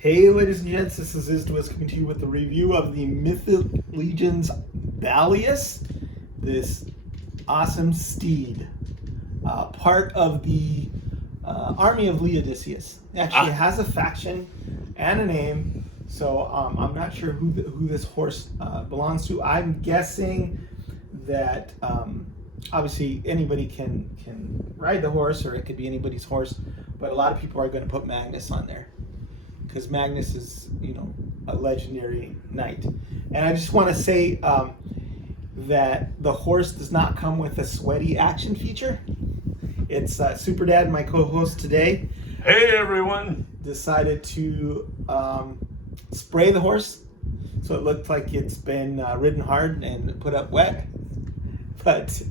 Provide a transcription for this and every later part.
Hey ladies and gents, this is Izdwis coming to you with a review of the Mythic Legion's Balius, this awesome steed, part of the army of Odysseus. Actually, it has a faction and a name, so I'm not sure who this horse belongs to. I'm guessing that obviously anybody can ride the horse, or it could be anybody's horse, but a lot of people are going to put Magnus on there, because Magnus is, a legendary knight. And I just want to say that the horse does not come with a sweaty action feature. It's Super Dad, my co-host today. Hey everyone! Decided to spray the horse, so it looked like it's been ridden hard and put up wet. But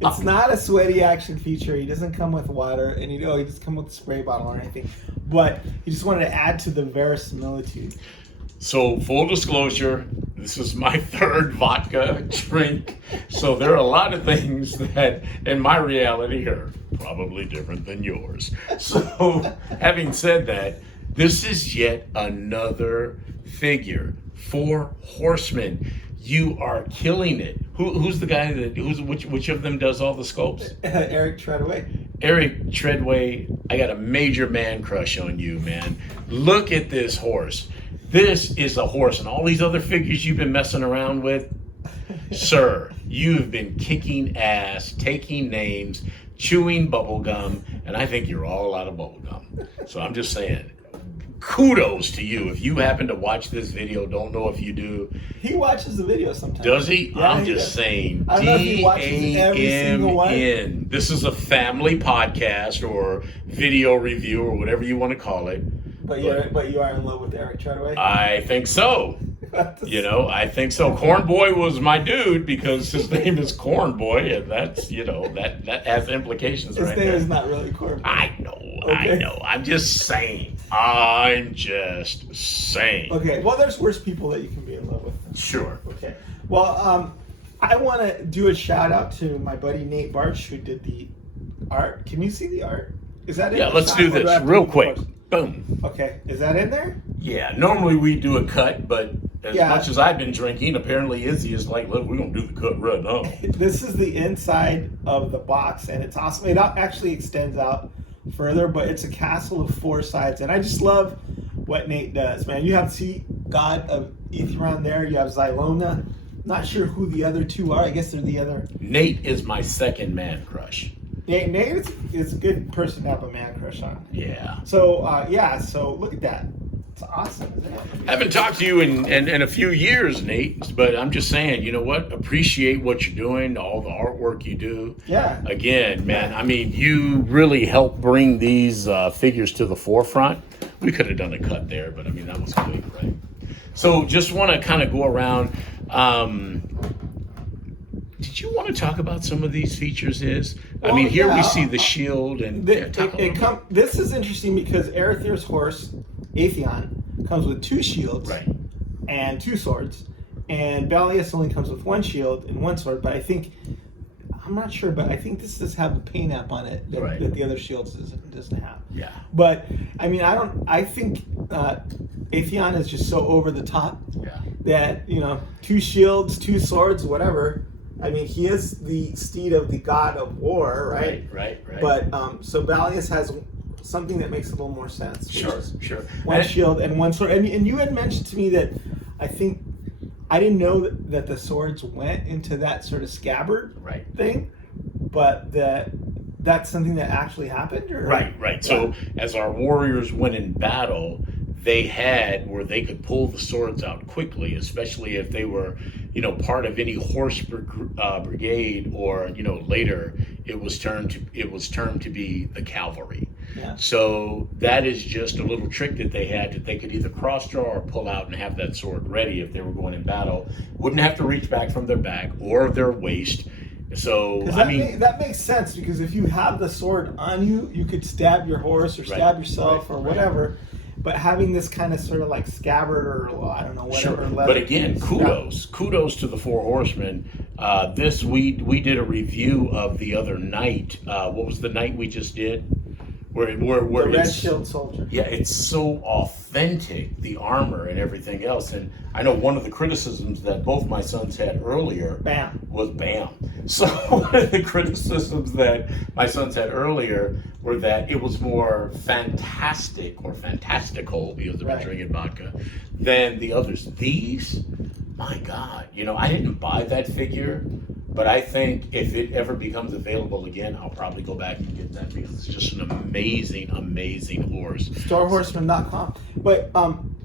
it's not a sweaty action feature. He doesn't come with water, and he doesn't come with a spray bottle or anything. But he just wanted to add to the verisimilitude. So, full disclosure, this is my third vodka drink. So there are a lot of things that in my reality are probably different than yours. So, having said that, this is yet another figure for Horsemen. You are killing it. Who's the guy which of them does all the sculpts? Eric Treadway. Eric Treadway, I got a major man crush on you, man. Look at this horse. This is a horse, and all these other figures you've been messing around with, sir, you've been kicking ass, taking names, chewing bubblegum, and I think you're all out of bubblegum. So I'm just saying, kudos to you. If you happen to watch this video, don't know if you do. He watches the video sometimes. Does he? Yeah, I'm just saying. I don't know if he watches every single one. This is a family podcast or video review or whatever you want to call it. But you are in love with Eric Treadway? I think so. I think so. Corn Boy was my dude because his name is Corn Boy, and that's, that has implications right there. His name is not really Corn Boy. I know. I'm just saying. Okay, well, there's worse people that you can be in love with. Sure. Okay. Well, I want to do a shout out to my buddy Nate Bartsch, who did the art. Can you see the art? Is that in there? Yeah, let's do this real quick. Boom. Okay, is that in there? Yeah, normally we do a cut, but as much as I've been drinking, apparently Izzy is like, look, we're going to do the cut right now. This is the inside of the box, and it's awesome. It actually extends out further, but it's a castle of 4 sides, and I just love what Nate does, man. You have the God of Aetheron there. You have Xylona. Not sure who the other two are. I guess they're the other. Nate is my second man crush. Nate is a good person to have a man crush on. Yeah. So, so look at that. It's awesome, isn't it? I haven't talked to you in a few years, Nate, but I'm just saying, you know what? Appreciate what you're doing, all the artwork you do. Yeah. Again, man, I mean, you really helped bring these figures to the forefront. We could have done a cut there, but I mean, that was quick, right? So just want to kind of go around. Did you want to talk about some of these features? Well, we see the shield and this is interesting because Arethyre's horse, Atheon, comes with 2 shields and 2 swords, and Balius only comes with 1 shield and 1 sword. But I'm not sure, but I think this does have a paint app on it that the other shields doesn't have. Yeah. But I mean, I think Atheon is just so over the top that 2 shields, 2 swords, whatever. I mean, he is the steed of the god of war, right? Right. But so Balius has something that makes a little more sense. Sure. 1 shield and 1 sword. And you had mentioned to me that I think I didn't know that the swords went into that sort of scabbard thing, but that's something that actually happened? Or? Right. Yeah. So as our warriors went in battle, they had where they could pull the swords out quickly, especially if they were, part of any horse brigade, or later it was termed to be the cavalry. Yeah. So that is just a little trick that they had, that they could either cross draw or pull out and have that sword ready if they were going in battle. Wouldn't have to reach back from their back or their waist. So that makes sense, because if you have the sword on you, you could stab your horse or stab yourself or whatever. But having this kind of sort of like scabbard, or I don't know, whatever. Sure. But again, kudos to the 4 Horsemen. We did a review of the other night. What was the night we just did? where The red it's shield soldier. yeah, it's so authentic, the armor and everything else. And I know one of the criticisms that both my sons had earlier Bam. was bam. So one of the criticisms that my sons had earlier were that it was more fantastic or fantastical, because they've been drinking vodka, than the others. These, my God, you know, I didn't buy that figure, but I think if it ever becomes available again, I'll probably go back and get that, because it's just an amazing, amazing horse. StarHorseman.com. But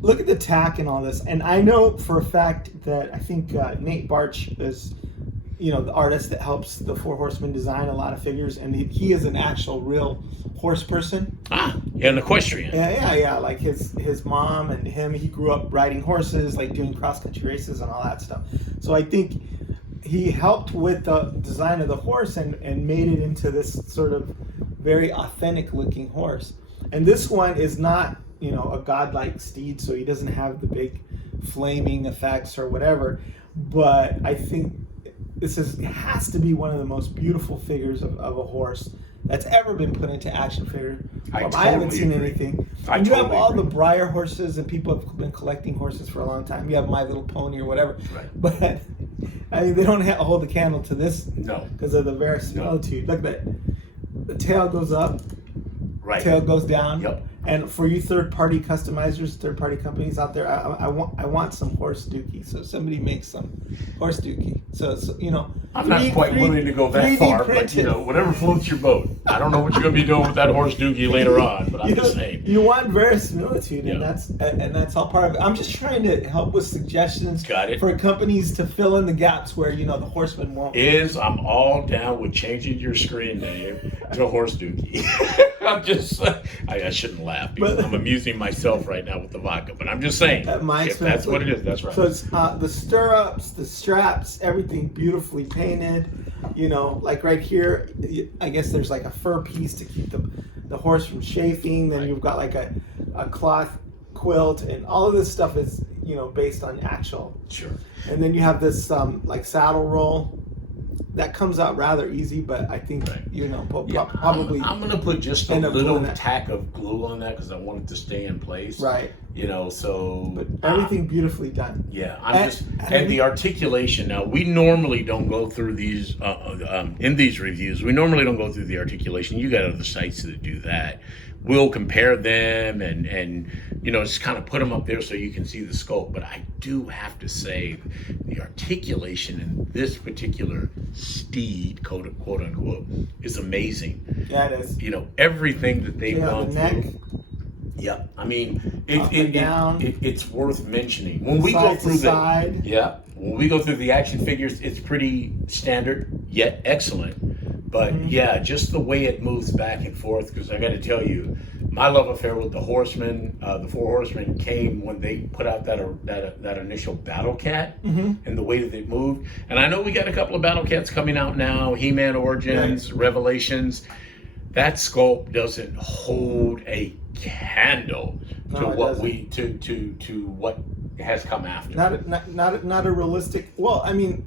look at the tack and all this. And I know for a fact that I think Nate Bartsch is, you know, the artist that helps the Four Horsemen design a lot of figures, and he is an actual real horse person. Yeah, an equestrian. Yeah. Like his mom and him, he grew up riding horses, like doing cross country races and all that stuff. So I think he helped with the design of the horse and made it into this sort of very authentic looking horse. And this one is not, you know, a godlike steed, so he doesn't have the big flaming effects or whatever. But I think it has to be one of the most beautiful figures of a horse that's ever been put into action figure. I haven't seen anything. And you have all the Breyer horses, and people have been collecting horses for a long time. You have My Little Pony or whatever. Right. But I mean, they don't hold a candle to this. No. Because of the verisimilitude. Look at that. The tail goes up. Right. Tail goes down. Yep. And for you third-party customizers, third-party companies out there, I want some horse dookie. So somebody makes some horse dookie. So you know, I'm not quite willing to go that far, but you know, whatever floats your boat. I don't know what you're going to be doing with that horse dookie later on, but I'm just saying. You want verisimilitude, and that's all part of it. I'm just trying to help with suggestions for companies to fill in the gaps where, you know, the Horsemen won't. I'm all down with changing your screen name to Horse Dookie. I'm just, I shouldn't laugh because I'm amusing myself right now with the vodka, but I'm just saying, if that's what it is, that's right. So it's the stirrups, the straps, everything beautifully painted. You know, like right here, I guess there's like a fur piece to keep the horse from chafing. Then you've got like a cloth quilt, and all of this stuff is, you know, based on actual. Sure. And then you have this like saddle roll that comes out rather easy, but I think you know probably I'm gonna put just a little tack of glue on that because I want it to stay in place. Right. You know, so but everything beautifully done. Yeah, and the articulation. Now we normally don't go through these in these reviews. We normally don't go through the articulation. You got other sites that do that. We'll compare them and you know, just kind of put them up there so you can see the scope. But I do have to say, the articulation in this particular steed, quote unquote, is amazing. Yeah, it is. You know, everything that they've gone through. Yeah, I mean, it's worth mentioning. When we go through when we go through the action figures, it's pretty standard yet excellent. But yeah, just the way it moves back and forth. Because I got to tell you, my love affair with the Horsemen, the Four Horsemen, came when they put out that initial Battle Cat and the way that it moved. And I know we got a couple of Battle Cats coming out now, He-Man Origins, Revelations. That sculpt doesn't hold a candle to what has come after. Not a realistic. Well, I mean,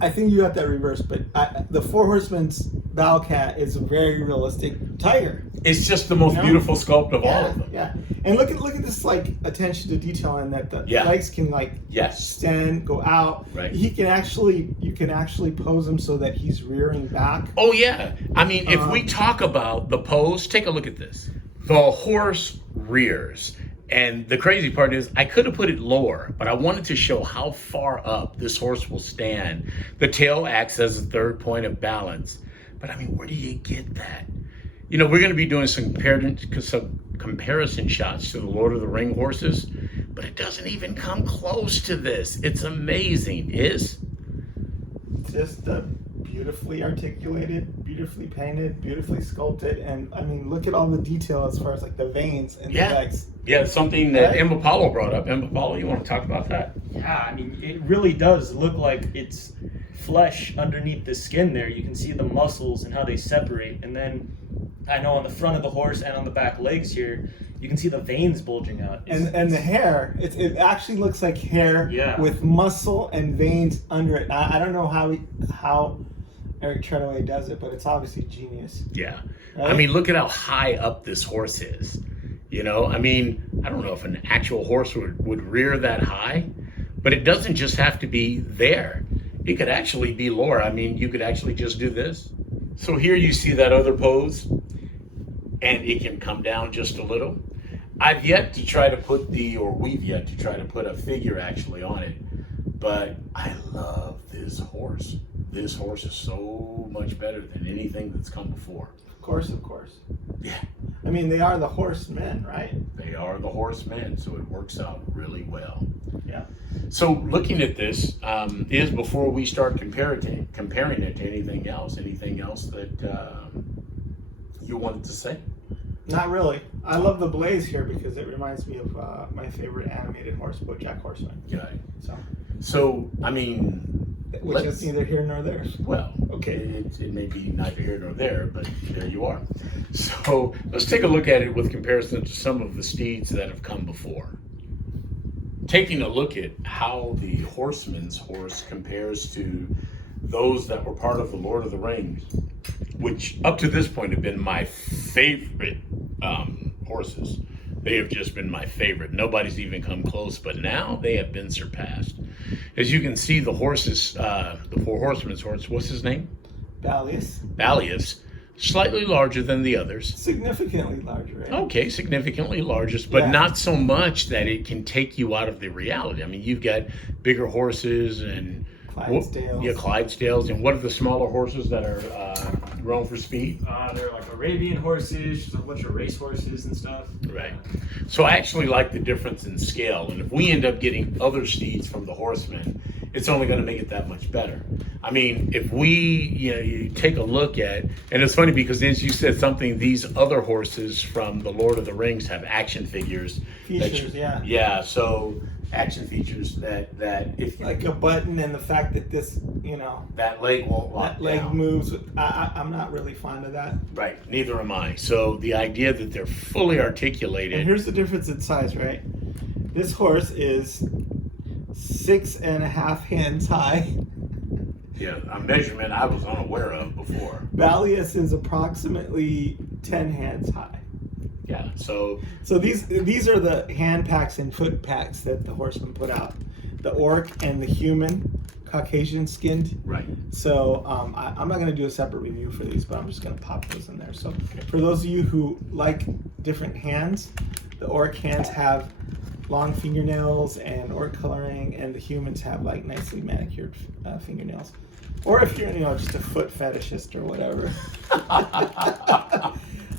I think you got that reversed, but the Four Horsemen's Battle Cat is a very realistic tiger. It's just the most beautiful sculpt of all of them. Yeah, and look at this like attention to detail in that the legs can like extend, go out. Right. You can actually pose him so that he's rearing back. Oh yeah, I mean, if we talk about the pose, take a look at this. The horse rears. And the crazy part is, I could have put it lower, but I wanted to show how far up this horse will stand. The tail acts as a third point of balance. But I mean, where do you get that? You know, we're going to be doing some comparison shots to the Lord of the Ring horses, but it doesn't even come close to this. It's amazing. Just beautifully articulated, beautifully painted, beautifully sculpted, and I mean, look at all the detail as far as like the veins and the legs. Yeah, something that Emma Paulo brought up. Emma Paulo, you want to talk about that? Yeah, I mean, it really does look like it's flesh underneath the skin there. You can see the muscles and how they separate, and then I know on the front of the horse and on the back legs here, you can see the veins bulging out. And the hair, it actually looks like hair with muscle and veins under it. I don't know how Eric Treadway does it, but it's obviously genius. Yeah. Right? I mean, look at how high up this horse is. You know, I mean, I don't know if an actual horse would rear that high, but it doesn't just have to be there. It could actually be lower. I mean, you could actually just do this. So here you see that other pose, and it can come down just a little. I've yet to try to put we've yet to try to put a figure actually on it, but I love this horse. This horse is so much better than anything that's come before. Of course, of course. Yeah. I mean, they are the Horsemen, right? They are the Horsemen, so it works out really well. Yeah. So looking at this is before we start comparing it to anything else. Anything else that you wanted to say? Not really. I love the blaze here because it reminds me of my favorite animated horse, BoJack Horseman. Yeah. So I mean, which is neither here nor there. Well, okay, it may be neither here nor there, but there you are. So let's take a look at it with comparison to some of the steeds that have come before. Taking a look at how the Horseman's horse compares to those that were part of the Lord of the Rings, which up to this point have been my favorite horses. They have just been my favorite. Nobody's even come close, but now they have been surpassed. As you can see, the horses, the Four Horsemen's horse, what's his name? Balius. Balius, slightly larger than the others. Significantly larger, right? Okay, significantly larger, but Yeah. not so much that it can take you out of the reality. I mean, you've got bigger horses and Clydesdales. Yeah, Clydesdales. And what are the smaller horses that are grown for speed? They're like Arabian horses, a bunch of race horses and stuff. Right. So I actually like the difference in scale. And if we end up getting other steeds from the Horsemen, it's only going to make it that much better. I mean, if you take a look at, and it's funny because as you said something, these other horses from the Lord of the Rings have action figures. Features, yeah. Yeah, so action features that if Like a button and the fact that this, that leg won't lock that leg down. moves. I'm not really fond of that. Right, neither am I. So the idea that they're fully articulated. And here's the difference in size, right? This horse is 6.5 hands high. Yeah, a measurement I was unaware of before. Balius is approximately 10 hands high. Yeah, so these are the hand packs and foot packs that the Horsemen put out. The orc and the human, Caucasian skinned. right. So I'm not going to do a separate review for these, but I'm just going to pop those in there. So for those of you who like different hands, the orc hands have long fingernails and orc coloring, and the humans have like nicely manicured fingernails. Or if you're just a foot fetishist or whatever.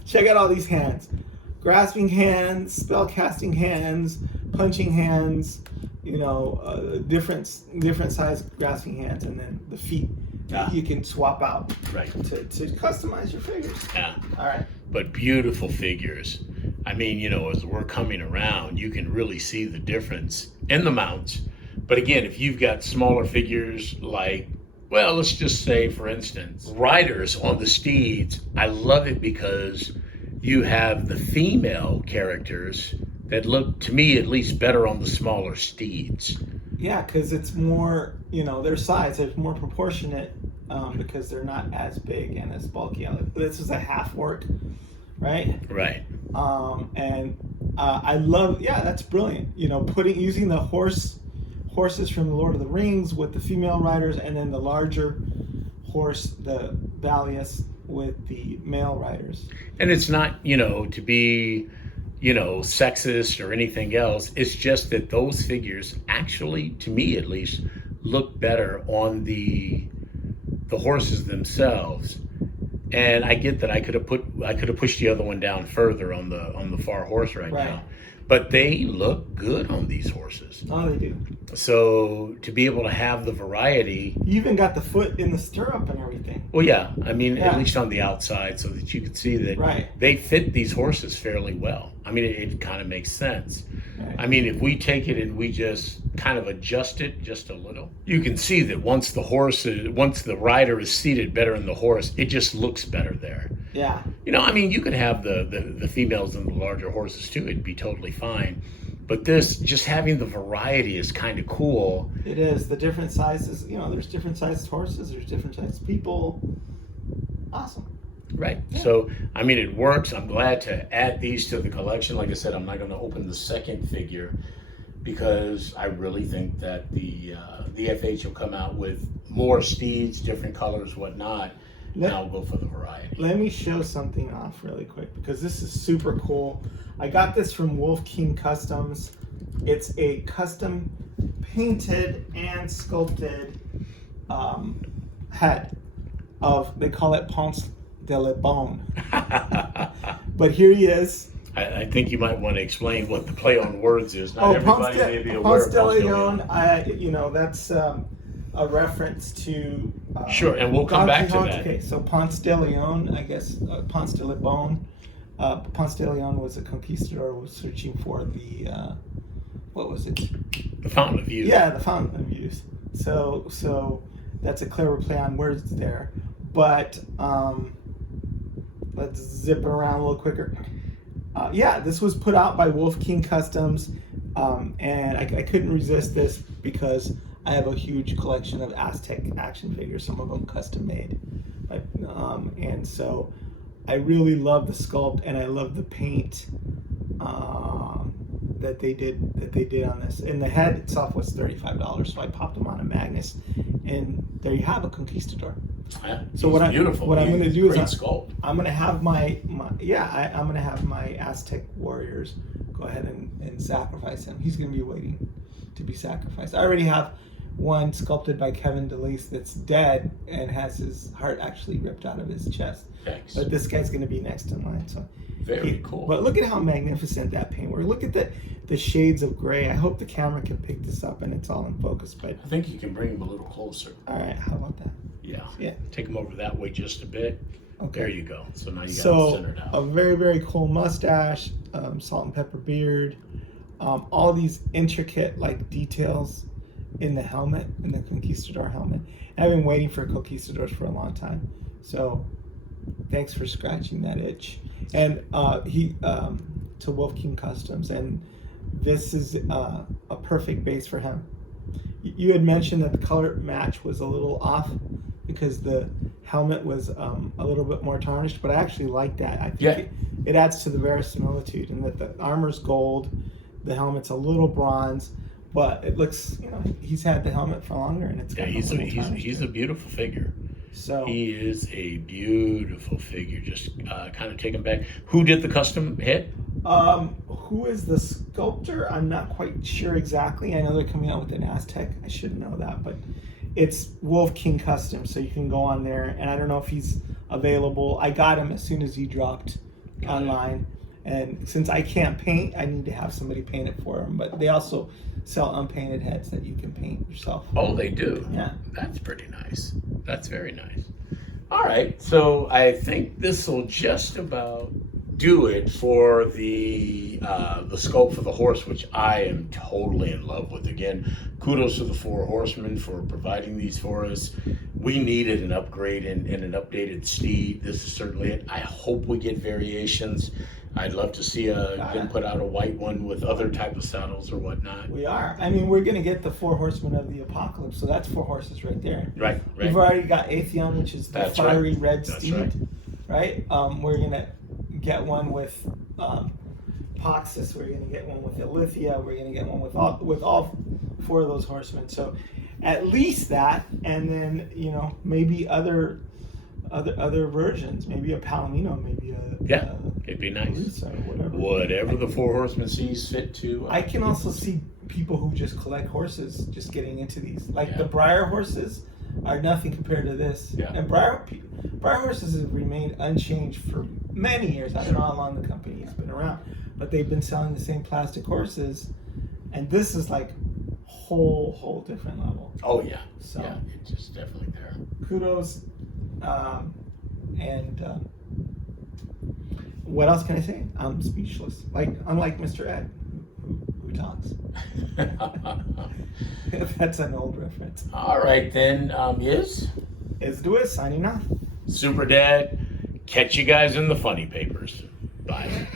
Check out all these hands. Grasping hands, spell-casting hands, punching hands, different size grasping hands, and then the feet you can swap out Right. to customize your figures. Yeah. All right. But beautiful figures. I mean, as we're coming around, you can really see the difference in the mounts. But again, if you've got smaller figures like, well, let's just say, for instance, riders on the steeds, I love it because you have the female characters that look, to me at least, better on the smaller steeds. Yeah, because it's more, their size is more proportionate because they're not as big and as bulky. This is a half orc, right? Right. And I love, that's brilliant. Using the horses from the Lord of the Rings with the female riders, and then the larger horse, the Balius, with the male riders. And it's not, to be, sexist or anything else. It's just that those figures actually, to me at least, look better on the horses themselves. And I get that I could have pushed the other one down further on the far horse right now. But they look good on these horses. Oh, they do. So to be able to have the variety. You even got the foot in the stirrup and everything. Well, yeah. I mean, at least on the outside, so that you could see that they fit these horses fairly well. I mean, it kind of makes sense. Right. I mean, if we take it and we just kind of adjust it just a little, you can see that once the rider is seated better in the horse, it just looks better there. Yeah. I mean, you could have the females and the larger horses too. It'd be totally fine. But this, just having the variety is kind of cool. It is. The different sizes, there's different sized horses, there's different sized people. Awesome. Right. Yeah. So, I mean, it works. I'm glad to add these to the collection. Like I said, I'm not going to open the second figure because I really think that the FH will come out with more steeds, different colors, whatnot, and I'll go for the variety. Let me show something off really quick because this is super cool. I got this from Wolf King Customs. It's a custom painted and sculpted head of, they call it Ponce de le Bon. But here he is. I think you might want to explain what the play on words is. Not everybody may be aware Ponce of de Ponce de Leon. Leon. That's a reference to. Sure, and we'll come back to that. Okay, so Ponce de Leon, I guess Ponce de le Bon. Ponce de Leon was a conquistador who was searching for the what was it? The Fountain of Youth. Yeah, the Fountain of Youth. So that's a clever play on words there. But let's zip it around a little quicker. This was put out by Wolf King Customs, and I couldn't resist this because I have a huge collection of Aztec action figures, some of them custom made. And so I really love the sculpt and I love the paint that they did on this. And the head itself was $35, so I popped them on a Magnus, and there you have a Conquistador. Yeah, So beautiful. What I'm going to do is sculpt. I'm going to have I'm going to have my Aztec warriors go ahead and sacrifice him. He's going to be waiting to be sacrificed. I already have one sculpted by Kevin DeLeese that's dead and has his heart actually ripped out of his chest. Thanks. But this guy's going to be next in line. So Very cool. But look at how magnificent that paintwork. Look at the shades of gray. I hope the camera can pick this up and it's all in focus. But I think you can bring him a little closer. all right, how about that? Yeah. Take him over that way just a bit. Okay. There you go. So now you got him centered out. A very, very cool mustache, salt and pepper beard, all these intricate details in the helmet, in the Conquistador helmet. And I've been waiting for Conquistadors for a long time. So thanks for scratching that itch. And to Wolf King Customs, and this is a perfect base for him. You had mentioned that the color match was a little off because the helmet was a little bit more tarnished, but I actually like that. I think it adds to the verisimilitude, and that the armor's gold, the helmet's a little bronze, but it looks, he's had the helmet for longer, and it's got he's a beautiful figure. So he is a beautiful figure. Just kind of taken back. Who did the custom head? Who is the sculptor? I'm not quite sure exactly. I know they're coming out with an Aztec. I should know that, but it's Wolf King Customs, so you can go on there. And I don't know if he's available. I got him as soon as he dropped online. And since I can't paint, I need to have somebody paint it for him. But they also sell unpainted heads that you can paint yourself. Oh, they do? Yeah. That's pretty nice. That's very nice. All right, so I think this will just about do it for the sculpt for the horse, which I am totally in love with. Again, kudos to the Four Horsemen for providing these for us. We needed an upgrade and an updated steed. This is certainly it. I hope we get variations. I'd love to see them put out a white one with other type of saddles or whatnot. We are. I mean, we're going to get the Four Horsemen of the Apocalypse, so that's 4 horses right there. Right. We've already got Atheon, which is the fiery red That's steed. Right. We're going to get one with Poxus. We're going to get one with Ilithia. We're going to get one with all 4 of those horsemen. So at least that, and then maybe other versions, maybe a Palomino, maybe a it'd be nice. or Whatever the Four Horsemen sees fit to. I can also see people who just collect horses just getting into these. The Briar horses are nothing compared to this. Yeah. And Briar horses have remained unchanged for many years. I don't know how long the company has been around, but they've been selling the same plastic horses, and this is whole different level. Oh yeah. So yeah, it's just definitely there. Kudos, and what else can I say? I'm speechless. Unlike Mr. Ed, who talks. That's an old reference. All right then, Is Dewis signing off. Super Dad, catch you guys in the funny papers. Bye.